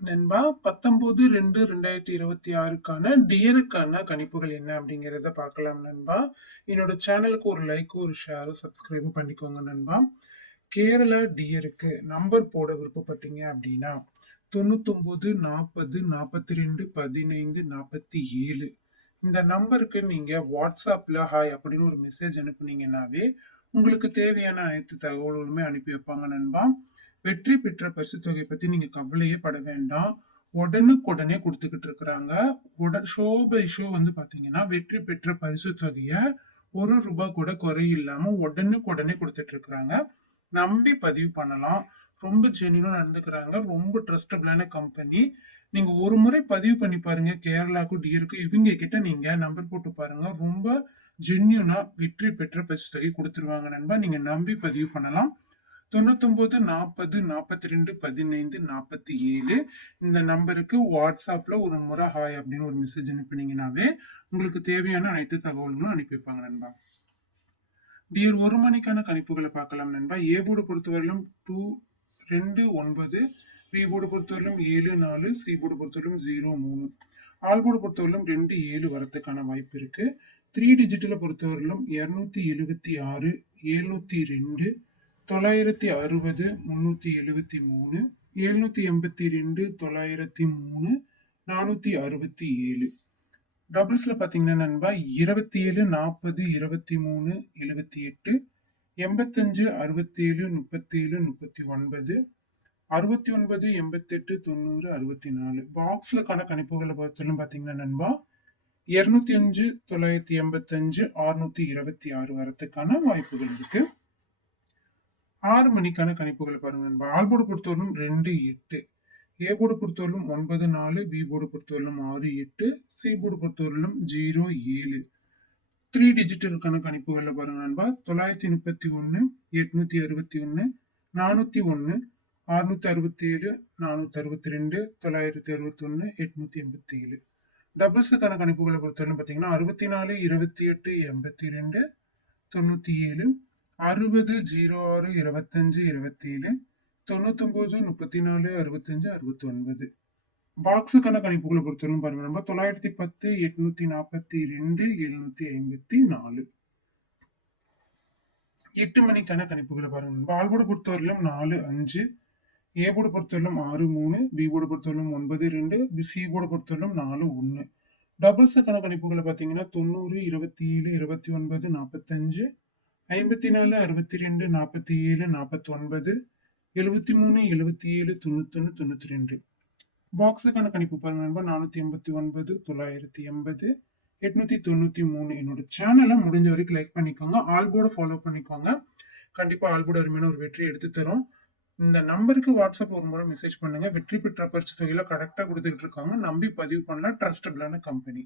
நண்பா 19/2/2026க்கான டியருக்கான கணிப்புகள் என்ன அப்படிங்கிறத பார்க்கலாம் நண்பா. என்னோட சேனலுக்கு ஒரு லைக் ஒரு ஷேரும் சப்ஸ்கிரைபும் பண்ணிக்கோங்க நண்பா. கேரளா டியருக்கு நம்பர் போட விருப்பப்பட்டீங்க அப்படின்னா 99 40 42 15 47 இந்த நம்பருக்கு நீங்க வாட்ஸ்அப்ல ஹாய் அப்படின்னு ஒரு மெசேஜ் அனுப்புனீங்கன்னாவே உங்களுக்கு தேவையான அனைத்து தகவல்களுமே அனுப்பி வைப்பாங்க நண்பா. வெற்றி பெற்ற பரிசு தொகை பத்தி நீங்க கவலையே பட வேண்டாம். உடனுக்குடனே கொடுத்துக்கிட்டு இருக்கிறாங்க. ஷோ பை ஷோ வந்து பாத்தீங்கன்னா வெற்றி பெற்ற பரிசு தொகைய ₹1 கூட குறை இல்லாம உடனுக்குடனே கொடுத்துட்டு இருக்கிறாங்க. நம்பி பதிவு பண்ணலாம். ரொம்ப ஜென்யூனா நடந்துக்கிறாங்க. ரொம்ப ட்ரஸ்டபிளான கம்பெனி. நீங்க ஒரு முறை பதிவு பண்ணி பாருங்க. கேரளாக்கும் டியருக்கும் இவங்க கிட்ட நீங்க நம்பர் போட்டு பாருங்க. ரொம்ப ஜென்யூனா வெற்றி பெற்ற பரிசு தொகை கொடுத்துருவாங்க நண்பா. நீங்க நம்பி பதிவு பண்ணலாம். 99 40 42 15 47 இந்த நம்பருக்கு வாட்ஸ்அப்ல ஒரு முறை ஹாய் அப்படின்னு ஒரு மெசேஜ் அனுப்பினீங்கன்னாவே உங்களுக்கு தேவையான அனைத்து தகவல்களும் அனுப்பி வைப்பாங்க நண்பா. டியர் 1 மணிக்கான கணிப்புகளை பார்க்கலாம் நண்பா. ஏ போர்டு பொறுத்தவரையிலும் 2 9, பி போர்டு பொறுத்தவரையிலும் 7 4, சி போர்டு பொறுத்தவரையிலும் 0 3, ஆல் போர்டு பொறுத்தவரையிலும் 2 7 வரத்துக்கான வாய்ப்பு இருக்கு. 3 டிஜிட்டலை பொறுத்தவரையிலும் 276, 702, 960, 373, 782, 903, 467. டபுள்ஸ்ல பாத்தீங்கன்னா நண்பா 27 40 23 78, 85 67 37 39, 69 88 90 64. பாக்ஸ்ல கணிப்புகளை பொறுத்தவரைக்கும் பாத்தீங்கன்னா நண்பா 205 985 626 வரத்துக்கான வாய்ப்புகள் இருக்கு. 6 மணிக்கான கணிப்புகளை பாருங்க நண்பா. ஆல் போர்டு பொறுத்தவரைக்கும் 2 8, ஏ போர்டு பொறுத்தவரையிலும் 9 4, பி போர்டு பொறுத்தவரையிலும் 6 8, சி போர்டு பொறுத்தவரையிலும் 0 7. 3 டிஜிட்டலுக்கான கணிப்புகளை பாருங்க நண்பா. 931 861, 401, 667, 462, 961, 887. டபுள்ஸுக்கான கணிப்புகளை பொறுத்தவரைக்கும் பார்த்தீங்கன்னா 64 28 82 97, 60 06 25 27, 99 34 65 69. பாக்ஸுக்கான கணிப்புகளை பொறுத்தவரைக்கும் பாருங்க நம்ம 910 842 754. 8 மணிக்கான கணிப்புகளை பாருங்க. ஆல் போர்டு பொறுத்தவரையிலும் 4 5, ஏ போர்டு பொறுத்தவரையிலும் 6 3, பி போர்டு பொறுத்தவரையிலும் 9 2, சி போர்டு பொறுத்தவரையிலும் 4 1. டபுள்ஸுக்கான கணிப்புகளை பார்த்தீங்கன்னா 90 27 29 45, 54 62 47 49, 73 77 91 92. பாக்ஸுக்கான கணிப்பு பாருங்க நண்பா 489 980 893. என்னோட சேனலை முடிஞ்ச வரைக்கும் லைக் பண்ணிக்கோங்க. ஆல் போர்டு ஃபாலோ பண்ணிக்கோங்க. கண்டிப்பா ஆல் போர்டு அருமையான ஒரு வெற்றி எடுத்து தரும். இந்த நம்பருக்கு வாட்ஸ்அப் ஒரு முறை மெசேஜ் பண்ணுங்க. வெற்றி பெற்ற பரிசு தொகையில கரெக்டா கொடுத்துட்டு இருக்காங்க. நம்பி பதிவு பண்ணலாம். ட்ரஸ்டபிளான கம்பெனி.